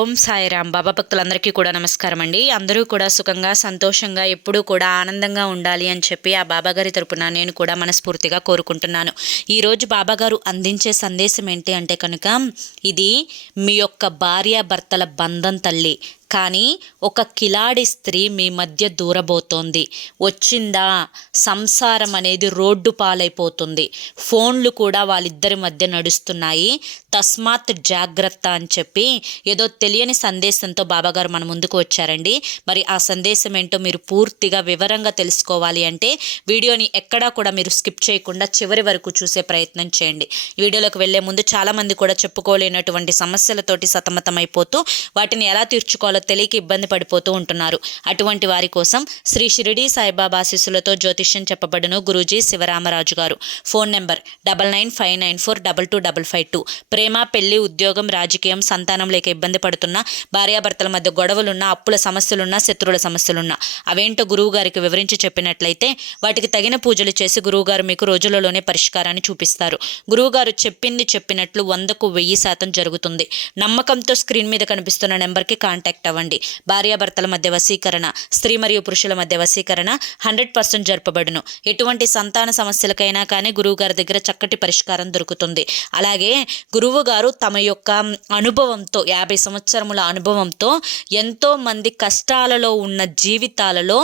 ఓం సాయిరామ్. బాబా భక్తులందరికీ కూడా నమస్కారం అండి. అందరూ కూడా సుఖంగా సంతోషంగా ఎప్పుడూ కూడా ఆనందంగా ఉండాలి అని చెప్పి ఆ బాబాగారి తరపున నేను కూడా మనస్ఫూర్తిగా కోరుకుంటున్నాను. ఈరోజు బాబాగారు అందించే సందేశం ఏంటి అంటే కనుక, ఇది మీ యొక్క భార్యాభర్తల బంధం తల్లి, కానీ ఒక కిలాడి స్త్రీ మీ మధ్య దూరబోతోంది. వచ్చిందా సంసారం అనేది రోడ్డు పాలైపోతుంది. ఫోన్లు కూడా వాళ్ళిద్దరి మధ్య నడుస్తున్నాయి. తస్మాత్ జాగ్రత్త అని చెప్పి ఏదో తెలియని సందేశంతో బాబాగారు మన ముందుకు వచ్చారండి. మరి ఆ సందేశం ఏంటో మీరు పూర్తిగా వివరంగా తెలుసుకోవాలి అంటే వీడియోని ఎక్కడా కూడా మీరు స్కిప్ చేయకుండా చివరి వరకు చూసే ప్రయత్నం చేయండి. ఈ వీడియోలోకి వెళ్లే ముందు చాలామంది కూడా చెప్పుకోలేనటువంటి సమస్యలతోటి సతమతమైపోతూ వాటిని ఎలా తీర్చుకోవాలో తెలియక ఇబ్బంది పడిపోతూ ఉంటున్నారు. అటువంటి వారి కోసం శ్రీ షిరిడి సాయిబాబా ఆశీస్సులతో జ్యోతిష్యం చెప్పబడును గురూజీ శివరామరాజు గారు. Phone number 995994225552. ప్రేమ, పెళ్లి, ఉద్యోగం, రాజకీయం, సంతానం లేక ఇబ్బంది పడుతున్న, భార్యాభర్తల మధ్య గొడవలున్నా, అప్పుల సమస్యలున్నా, శత్రువుల సమస్యలున్నా అవేంటో గురువు గారికి వివరించి చెప్పినట్లయితే వాటికి తగిన పూజలు చేసి గురువుగారు మీకు రోజులలోనే పరిష్కారాన్ని చూపిస్తారు. గురువుగారు చెప్పినట్లు 100కు 1000% జరుగుతుంది. నమ్మకంతో స్క్రీన్ మీద కనిపిస్తున్న నెంబర్కి కాంటాక్ట్ అవ్వండి. భార్యాభర్తల మధ్య వశీకరణ, స్త్రీ మరియు పురుషుల మధ్య వశీకరణ 100% జరపబడును. ఎటువంటి సంతాన సమస్యలకైనా కానీ గురువు గారి దగ్గర చక్కటి పరిష్కారం దొరుకుతుంది. అలాగే గురువు గారు తమ యొక్క అనుభవంతో 50 సంవత్సరముల అనుభవంతో ఎంతో మంది కష్టాలలో ఉన్న జీవితాలలో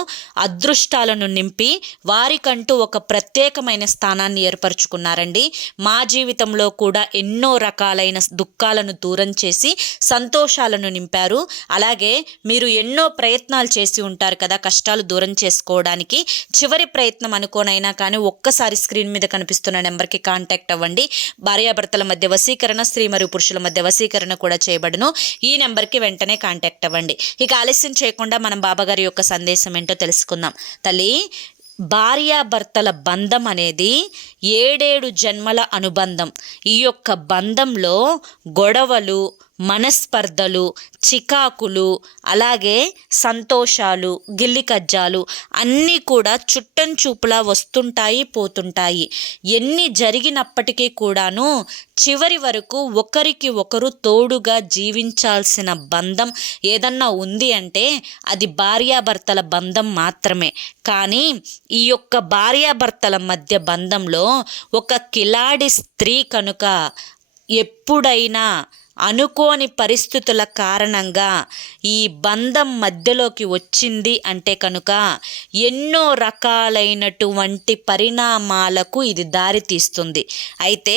అదృష్టాలను నింపి వారికంటూ ఒక ప్రత్యేకమైన స్థానాన్ని ఏర్పరచుకున్నారండి. మా జీవితంలో కూడా ఎన్నో రకాలైన దుఃఖాలను దూరం చేసి సంతోషాలను నింపారు. అలాగే మీరు ఎన్నో ప్రయత్నాలు చేసి ఉంటారు కదా కష్టాలు దూరం చేసుకోవడానికి. చివరి ప్రయత్నం అనుకోనైనా కానీ ఒక్కసారి స్క్రీన్ మీద కనిపిస్తున్న నెంబర్కి కాంటాక్ట్ అవ్వండి. భార్యాభర్తల మధ్య వశీకరణ, స్త్రీ మరియు పురుషుల మధ్య వశీకరణ కూడా చేయబడును. ఈ నెంబర్కి వెంటనే కాంటాక్ట్ అవ్వండి. ఇక ఆలస్యం చేయకుండా మనం బాబాగారి యొక్క సందేశం ఏంటో తెలుసుకుందాం. తల్లి, భార్యాభర్తల బంధం అనేది 7 జన్మల అనుబంధం. ఈ యొక్క బంధంలో గొడవలు, మనస్పర్ధలు, చికాకులు, అలాగే సంతోషాలు, గిల్లి కజ్జాలు అన్నీ కూడా చుట్టం చూపులా వస్తుంటాయి, పోతుంటాయి. ఎన్ని జరిగినప్పటికీ కూడాను చివరి వరకు ఒకరికి ఒకరు తోడుగా జీవించాల్సిన బంధం ఏదన్నా ఉంది అంటే అది భార్యాభర్తల బంధం మాత్రమే. కానీ ఈ యొక్క భార్యాభర్తల మధ్య బంధంలో ఒక కిలాడి స్త్రీ కనుక ఎప్పుడైనా అనుకోని పరిస్థితుల కారణంగా ఈ బంధం మధ్యలోకి వచ్చింది అంటే కనుక ఎన్నో రకాలైనటువంటి పరిణామాలకు ఇది దారి తీస్తుంది. అయితే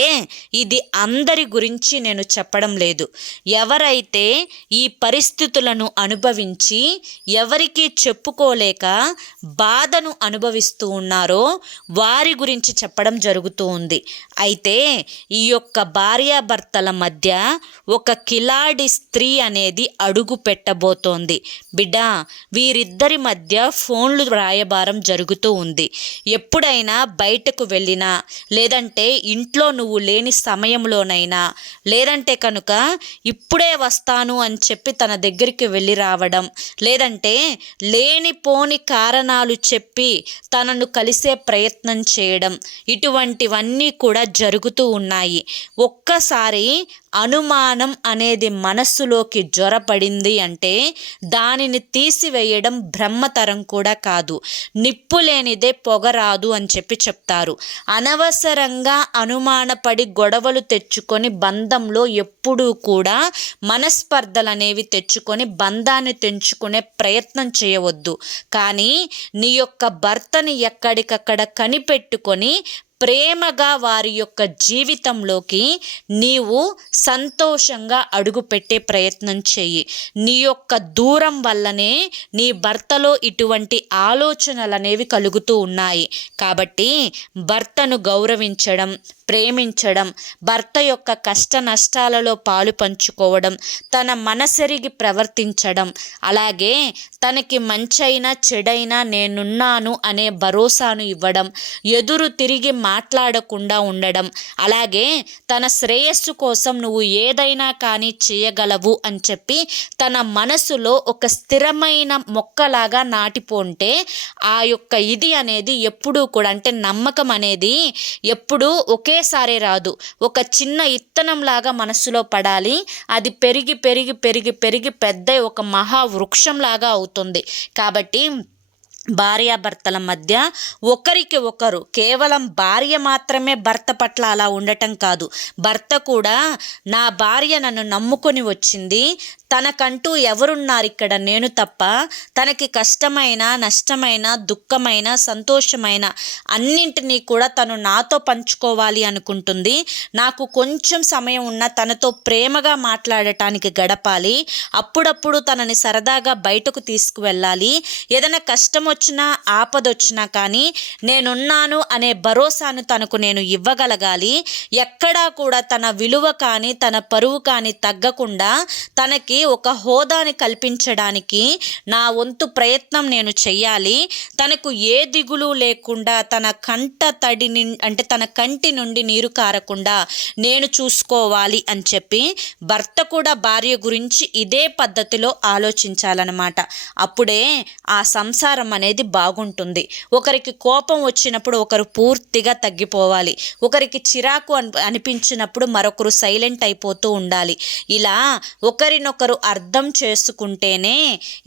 ఇది అందరి గురించి నేను చెప్పడం లేదు. ఎవరైతే ఈ పరిస్థితులను అనుభవించి ఎవరికీ చెప్పుకోలేక బాధను అనుభవిస్తూ ఉన్నారో వారి గురించి చెప్పడం జరుగుతూ ఉంది. అయితే ఈ యొక్క భార్యాభర్తల మధ్య ఒక కిలాడి స్త్రీ అనేది అడుగు పెట్టబోతోంది. బిడ్డ, వీరిద్దరి మధ్య ఫోన్లు రాయబారం జరుగుతూ ఉంది. ఎప్పుడైనా బయటకు వెళ్ళినా, లేదంటే ఇంట్లో నువ్వు లేని సమయంలోనైనా, లేదంటే కనుక ఇప్పుడే వస్తాను అని చెప్పి తన దగ్గరికి వెళ్ళి రావడం, లేదంటే లేనిపోని కారణాలు చెప్పి తనను కలిసే ప్రయత్నం చేయడం, ఇటువంటివన్నీ కూడా జరుగుతూ ఉన్నాయి. ఒక్కసారి అనుమానం అనేది మనస్సులోకి జ్వరపడింది అంటే దానిని తీసివేయడం బ్రహ్మతరం కూడా కాదు. నిప్పు లేనిదే పొగరాదు అని చెప్పి చెప్తారు. అనవసరంగా అనుమానపడి గొడవలు తెచ్చుకొని బంధంలో ఎప్పుడూ కూడా మనస్పర్ధలు అనేవి తెచ్చుకొని బంధాన్ని తెంచుకునే ప్రయత్నం చేయవద్దు. కానీ నీ యొక్క భర్తని ఎక్కడికక్కడ కనిపెట్టుకొని ప్రేమగా వారి యొక్క జీవితంలోకి నీవు సంతోషంగా అడుగుపెట్టే ప్రయత్నం చెయ్యి. నీ యొక్క దూరం వల్లనే నీ భర్తలో ఇటువంటి ఆలోచనలు అనేవి కలుగుతూ ఉన్నాయి. కాబట్టి భర్తను గౌరవించడం, ప్రేమించడం, భర్త యొక్క కష్ట నష్టాలలో పాలు పంచుకోవడం, తన మనసెరిగి ప్రవర్తించడం, అలాగే తనకి మంచైనా చెడైనా నేనున్నాను అనే భరోసాను ఇవ్వడం, ఎదురు తిరిగి మాట్లాడకుండా ఉండడం, అలాగే తన శ్రేయస్సు కోసం నువ్వు ఏదైనా కానీ చేయగలవు అని చెప్పి తన మనసులో ఒక స్థిరమైన మొక్కలాగా నాటిపోంటే ఆ యొక్క ఇది అనేది ఎప్పుడూ కూడా, అంటే నమ్మకం అనేది ఎప్పుడూ ఒకేసారి రాదు, ఒక చిన్న ఇత్తనంలాగా మనసులో పడాలి. అది పెరిగి పెరిగి పెరిగి పెరిగి పెద్ద ఒక మహావృక్షంలాగా అవుతుంది. కాబట్టి భార్యాభర్తల మధ్య ఒకరికి ఒకరు, కేవలం భార్య మాత్రమే భర్త పట్ల అలా ఉండటం కాదు, భర్త కూడా నా భార్య నన్ను నమ్ముకొని వచ్చింది, తనకంటూ ఎవరున్నారు ఇక్కడ నేను తప్ప, తనకి కష్టమైన నష్టమైన దుఃఖమైన సంతోషమైన అన్నింటినీ కూడా తను నాతో పంచుకోవాలి అనుకుంటుంది. నాకు కొంచెం సమయం ఉన్నా తనతో ప్రేమగా మాట్లాడటానికి గడపాలి, అప్పుడప్పుడు తనని సరదాగా బయటకు తీసుకువెళ్ళాలి, ఏదైనా కష్టం వచ్చినా ఆపదొచ్చినా కానీ నేనున్నాను అనే భరోసాను తనకు నేను ఇవ్వగలగాలి. ఎక్కడా కూడా తన విలువ కానీ తన పరువు కానీ తగ్గకుండా తనకి ఒక హోదాని కల్పించడానికి నా వంతు ప్రయత్నం నేను చెయ్యాలి. తనకు ఏ దిగులు లేకుండా తన తన కంటి నుండి నీరు కారకుండా నేను చూసుకోవాలి అని చెప్పి భర్త కూడా భార్య గురించి ఇదే పద్ధతిలో ఆలోచించాలన్నమాట. అప్పుడే ఆ సంసారం అనేది బాగుంటుంది. ఒకరికి కోపం వచ్చినప్పుడు ఒకరు పూర్తిగా తగ్గిపోవాలి, ఒకరికి చిరాకు అనిపించినప్పుడు మరొకరు సైలెంట్ అయిపోతూ ఉండాలి. ఇలా ఒకరినొకరు అర్థం చేసుకుంటేనే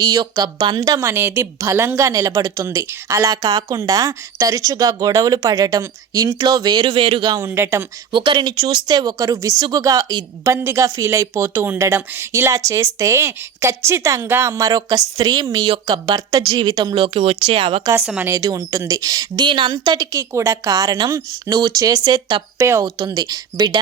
ఈ యొక్క బంధం అనేది బలంగా నిలబడుతుంది. అలా కాకుండా తరచుగా గొడవలు పడటం, ఇంట్లో వేరువేరుగా ఉండటం, ఒకరిని చూస్తే ఒకరు విసుగుగా ఇబ్బందిగా ఫీల్ అయిపోతూ ఉండడం, ఇలా చేస్తే ఖచ్చితంగా మరొక స్త్రీ మీ యొక్క భర్త జీవితంలోకి వచ్చే అవకాశం అనేది ఉంటుంది. దీనంతటికీ కూడా కారణం నువ్వు చేసే తప్పే అవుతుంది. బిడ్డ,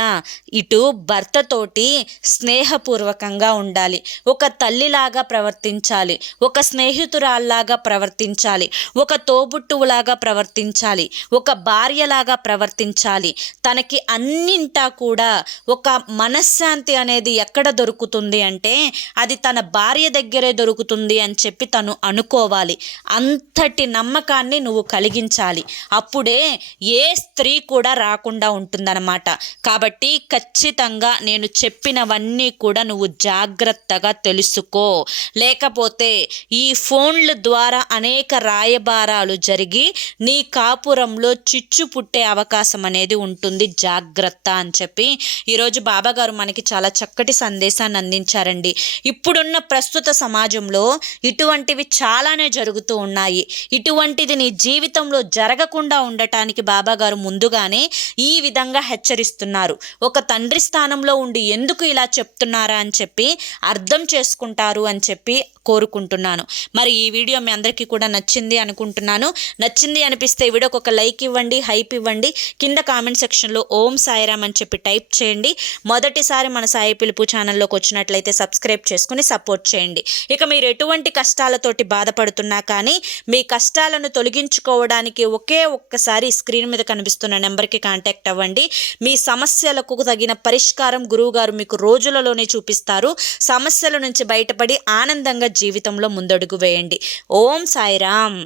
ఇటు భర్తతోటి స్నేహపూర్వకంగా ఉండాలి, ఒక తల్లిలాగా ప్రవర్తించాలి, ఒక స్నేహితురాల్లాగా ప్రవర్తించాలి, ఒక తోబుట్టువులాగా ప్రవర్తించాలి, ఒక భార్యలాగా ప్రవర్తించాలి. తనకి అన్నింటా కూడా ఒక మనశ్శాంతి అనేది ఎక్కడ దొరుకుతుంది అంటే అది తన భార్య దగ్గరే దొరుకుతుంది అని చెప్పి తను అనుకోవాలి. అంతటి నమ్మకాన్ని నువ్వు కలిగించాలి. అప్పుడే ఏ స్త్రీ కూడా రాకుండా ఉంటుందన్నమాట. కాబట్టి ఖచ్చితంగా నేను చెప్పినవన్నీ కూడా నువ్వు జాగ్రత్తగా తెలుసుకో. లేకపోతే ఈ ఫోన్ల ద్వారా అనేక రాయబారాలు జరిగి నీ కాపురంలో చిచ్చు పుట్టే అవకాశం అనేది ఉంటుంది. జాగ్రత్త అని చెప్పి ఈరోజు బాబాగారు మనకి చాలా చక్కటి సందేశాన్ని అందించారండి. ఇప్పుడున్న ప్రస్తుత సమాజంలో ఇటువంటివి చాలానే జరుగుతూ ఉన్నాయి. ఇటువంటిది నీ జీవితంలో జరగకుండా ఉండటానికి బాబాగారు ముందుగానే ఈ విధంగా హెచ్చరిస్తున్నారు. ఒక తండ్రి స్థానంలో ఉండి ఎందుకు ఇలా చెప్తున్నారా అని చెప్పి అర్థం చేసుకుంటారు అని చెప్పి కోరుకుంటున్నాను. మరి ఈ వీడియో మీ అందరికీ కూడా నచ్చింది అనుకుంటున్నాను. నచ్చింది అనిపిస్తే ఈ వీడియోకి ఒక లైక్ ఇవ్వండి, హైప్ ఇవ్వండి. కింద కామెంట్ సెక్షన్లో ఓం సాయిరామ్ అని చెప్పి టైప్ చేయండి. మొదటిసారి మన సాయి పిలుపు ఛానల్లోకి వచ్చినట్లయితే సబ్స్క్రైబ్ చేసుకుని సపోర్ట్ చేయండి. ఇక మీరు ఎటువంటి కష్టాలతోటి బాధపడుతున్నా కానీ మీ కష్టాలను తొలగించుకోవడానికి ఒక్కసారి స్క్రీన్ మీద కనిపిస్తున్న నెంబర్కి కాంటాక్ట్ అవ్వండి. మీ సమస్యలకు తగిన పరిష్కారం గురువుగారు మీకు రోజులలోనే చూపిస్తారు. సమస్యల నుంచి బయటపడి ఆనందంగా జీవితంలో ముందడుగు వేయండి. ఓం సాయిరామ్.